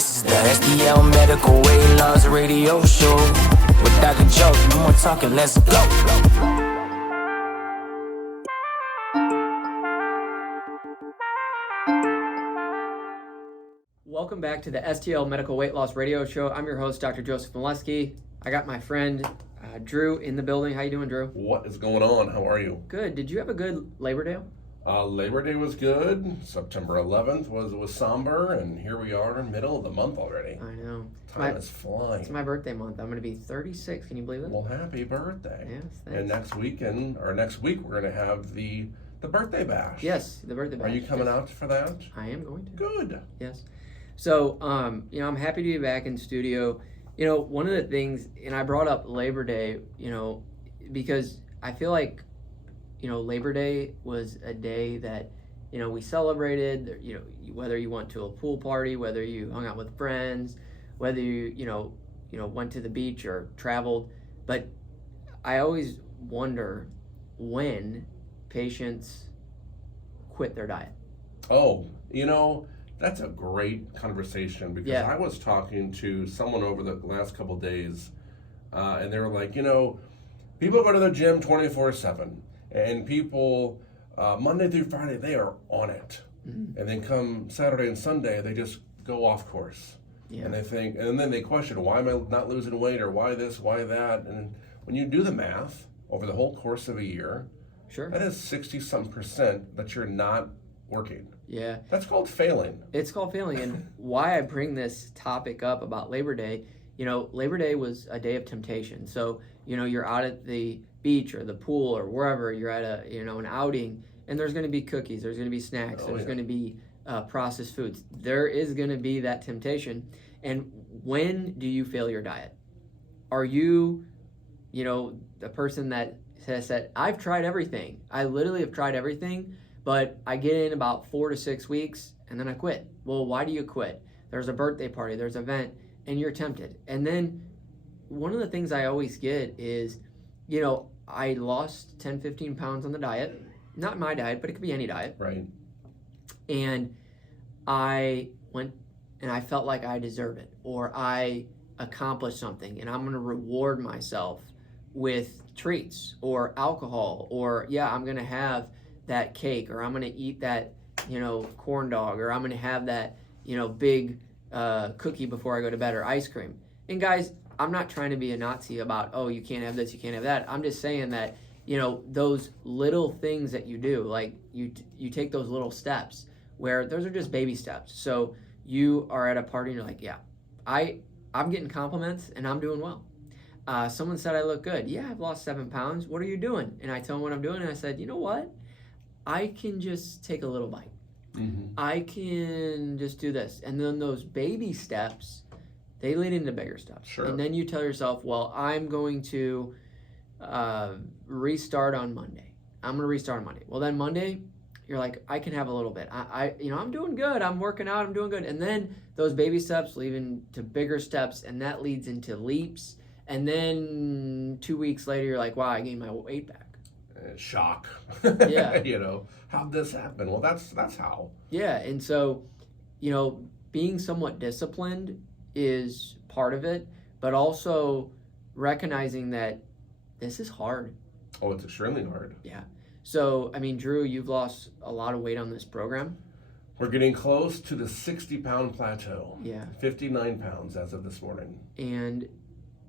This is the STL Medical Weight Loss Radio Show with Dr. Joe. No more talking, let's go. Welcome back to the STL Medical Weight Loss Radio Show. I'm your host, Dr. Joseph Molesky. I got my friend Drew in the building. How you doing, Drew? What is going on? How are you? Good. Did you have a good Labor Day? Labor Day was good. September 11th was somber, and here we are, middle of the month already. I know. Time is flying. It's my birthday month. I'm going to be 36. Can you believe it? Well, happy birthday. Yes, thanks. And next week we're going to have the birthday bash. Yes, the birthday bash. Are you coming out for that? I am going to. Good. Yes. So, I'm happy to be back in studio. One of the things, and I brought up Labor Day, because I feel like, Labor Day was a day that, we celebrated, whether you went to a pool party, whether you hung out with friends, whether you went to the beach or traveled. But I always wonder when patients quit their diet. Oh, that's a great conversation because I was talking to someone over the last couple of days, and they were like, people go to the gym 24/7, and people Monday through Friday they are on it, and then come Saturday and Sunday they just go off course, and they think, and then they question, why am I not losing weight, or why this, why that, and when you do the math over the whole course of a year, sure, that is 60-some% that you're not working. Yeah. That's called failing. It's called failing. And why I bring this topic up about Labor Day, Labor Day was a day of temptation. So, you're out at the beach or the pool or wherever, you're at an outing, and there's going to be cookies, there's going to be snacks, there's going to be processed foods. There is going to be that temptation. And when do you fail your diet? Are you, the person that has said, I've tried everything. I literally have tried everything, but I get in about 4 to 6 weeks and then I quit. Well, why do you quit? There's a birthday party, there's an event, and you're tempted. And then one of the things I always get is, I lost 10, 15 pounds on the diet. Not my diet, but it could be any diet. Right. And I went and I felt like I deserve it, or I accomplished something, and I'm going to reward myself with treats or alcohol, or I'm going to have that cake, or I'm going to eat that, corn dog, or I'm going to have that, big cookie before I go to bed, or ice cream. And guys, I'm not trying to be a Nazi about, you can't have this, you can't have that. I'm just saying that, those little things that you do, like you take those little steps where those are just baby steps. So you are at a party and you're like, I'm getting compliments and I'm doing well. Someone said I look good. Yeah, I've lost 7 pounds. What are you doing? And I tell them what I'm doing, and I said, you know what? I can just take a little bite. Mm-hmm. I can just do this. And then those baby steps, they lead into bigger steps. Sure. And then you tell yourself, well, I'm going to restart on Monday. I'm going to restart on Monday. Well, then Monday, you're like, I can have a little bit. I'm doing good. I'm working out. I'm doing good. And then those baby steps lead into bigger steps, and that leads into leaps. And then 2 weeks later, you're like, wow, I gained my weight back. Shock. Yeah. How'd this happen? Well, that's how. Yeah. And so, being somewhat disciplined is part of it, but also recognizing that this is hard. Oh, it's extremely hard. Yeah. So, Drew, you've lost a lot of weight on this program. We're getting close to the 60-pound plateau. Yeah. 59 pounds as of this morning. And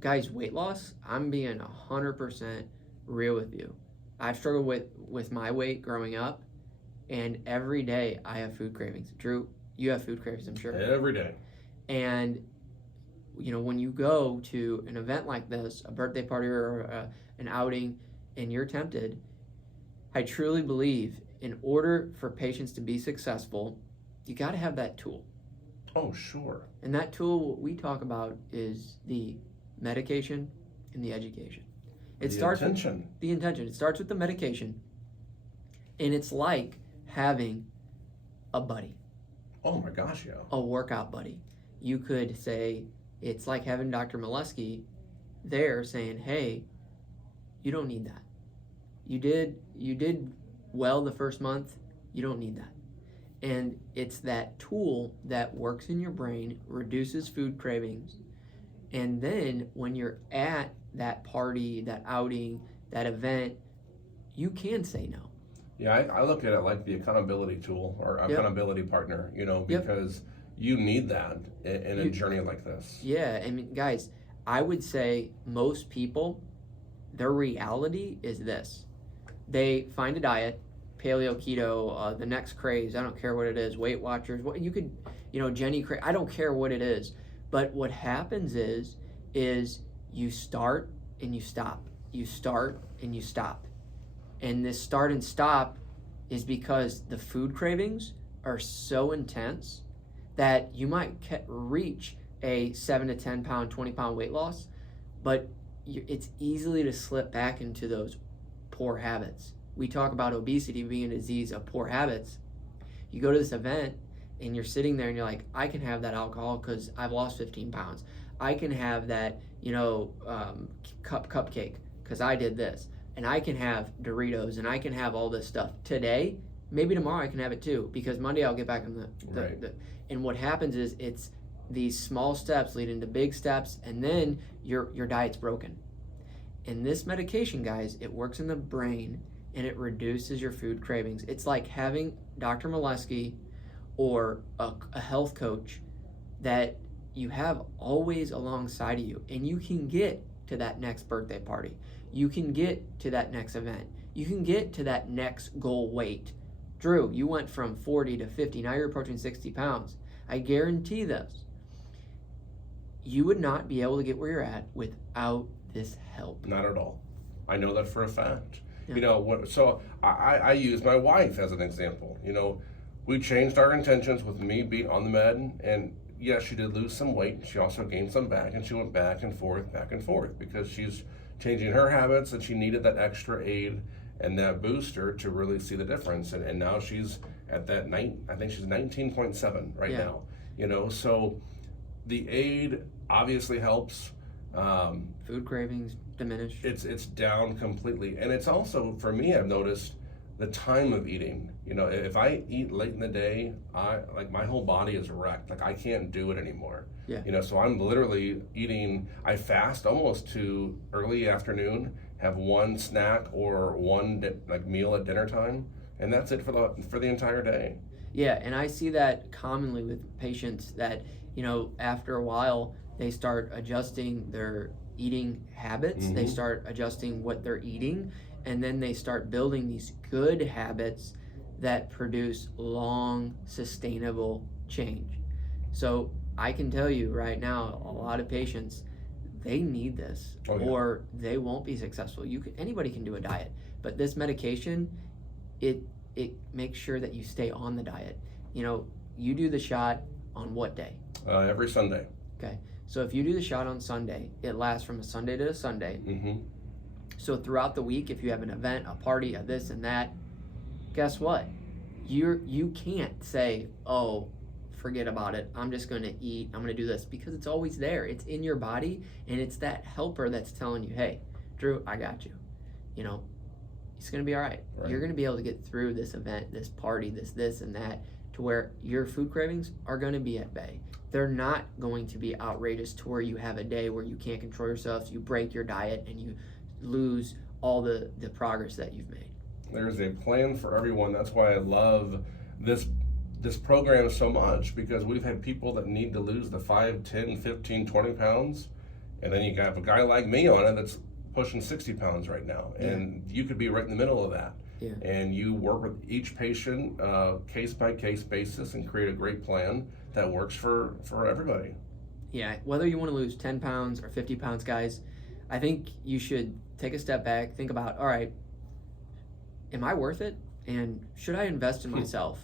guys, weight loss, I'm being 100% real with you. I've struggled with my weight growing up, and every day I have food cravings. Drew, you have food cravings, I'm sure. Every day. And, when you go to an event like this, a birthday party or an outing, and you're tempted, I truly believe in order for patients to be successful, you got to have that tool. Oh, sure. And that tool, what we talk about, is the medication and the education. It starts with the intention. It starts with the medication, and it's like having a buddy. Oh my gosh, yeah. A workout buddy. You could say it's like having Dr. Molesky there saying, hey, you don't need that. You did well the first month. You don't need that. And it's that tool that works in your brain, reduces food cravings, and then when you're at that party, that outing, that event, you can say no. Yeah, I look at it like the accountability tool or accountability partner, because you need that in a journey like this. Yeah, I mean, guys, I would say most people, their reality is this. They find a diet, paleo, keto, the next craze, I don't care what it is, Weight Watchers, what you could, Jenny Craze, I don't care what it is. But what happens is you start and you stop. You start and you stop. And this start and stop is because the food cravings are so intense that you might reach a 7 to 10 pound, 20 pound weight loss, but it's easily to slip back into those poor habits. We talk about obesity being a disease of poor habits. You go to this event and you're sitting there and you're like, I can have that alcohol because I've lost 15 pounds. I can have that, cupcake because I did this. And I can have Doritos and I can have all this stuff today. Maybe tomorrow I can have it too, because Monday I'll get back on the and what happens is it's these small steps leading to big steps, and then your diet's broken. And this medication, guys, it works in the brain and it reduces your food cravings. It's like having Dr. Molesky or a health coach that you have always alongside of you, and you can get to that next birthday party. You can get to that next event. You can get to that next goal weight. Drew, you went from 40 to 50. Now you're approaching 60 pounds. I guarantee this. You would not be able to get where you're at without this help. Not at all. I know that for a fact. Yeah. So I use my wife as an example. We changed our intentions with me being on the med, and yes, she did lose some weight. She also gained some back, and she went back and forth, because she's changing her habits, and she needed that extra aid and that booster to really see the difference. And now she's at that I think she's 19.7 right now. So the aid obviously helps. Food cravings diminish. It's down completely. And it's also, for me, I've noticed the time of eating. If I eat late in the day, my whole body is wrecked. Like I can't do it anymore. Yeah. So I'm literally eating, I fast almost to early afternoon, have one snack or one meal at dinner time, and that's it for the entire day. Yeah, and I see that commonly with patients that, after a while, they start adjusting their eating habits, Mm-hmm. They start adjusting what they're eating, and then they start building these good habits that produce long, sustainable change. So I can tell you right now, a lot of patients, they need this, or they won't be successful. Anybody can do a diet, but this medication, it makes sure that you stay on the diet. You do the shot on what day? Every Sunday. Okay, so if you do the shot on Sunday, it lasts from a Sunday to a Sunday. Mm-hmm. So throughout the week, if you have an event, a party, a this and that, guess what? You can't say, oh, forget about it. I'm just going to eat. I'm going to do this, because it's always there. It's in your body, and it's that helper that's telling you, hey, Drew, I got you. It's going to be all right. You're going to be able to get through this event, this party, this and that, to where your food cravings are going to be at bay. They're not going to be outrageous to where you have a day where you can't control yourself, you break your diet, and you lose all the progress that you've made. There's a plan for everyone. That's why I love this program so much, because we've had people that need to lose the 5, 10, 15, 20 pounds, and then you have a guy like me on it that's pushing 60 pounds right now, and you could be right in the middle of that. Yeah. And you work with each patient case by case basis and create a great plan that works for everybody. Yeah, whether you want to lose 10 pounds or 50 pounds, guys, I think you should take a step back, think about, all right, am I worth it? And should I invest in myself?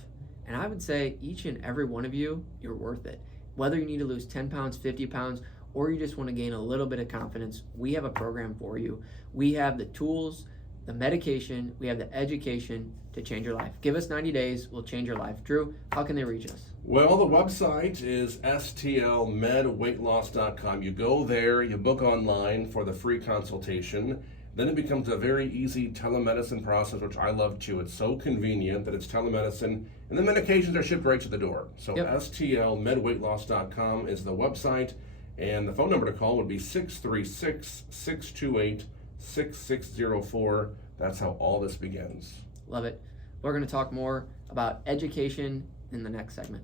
And I would say each and every one of you, you're worth it. Whether you need to lose 10 pounds, 50 pounds, or you just want to gain a little bit of confidence, we have a program for you. We have the tools, the medication, we have the education to change your life. Give us 90 days, we'll change your life. Drew, how can they reach us? Well, the website is stlmedweightloss.com. You go there, you book online for the free consultation. Then it becomes a very easy telemedicine process, which I love too. It's so convenient that it's telemedicine And the medications are shipped right to the door. So Yep. STLMedWeightLoss.com is the website, and the phone number to call would be 636-628-6604. That's how all this begins. Love it. We're going to talk more about education in the next segment.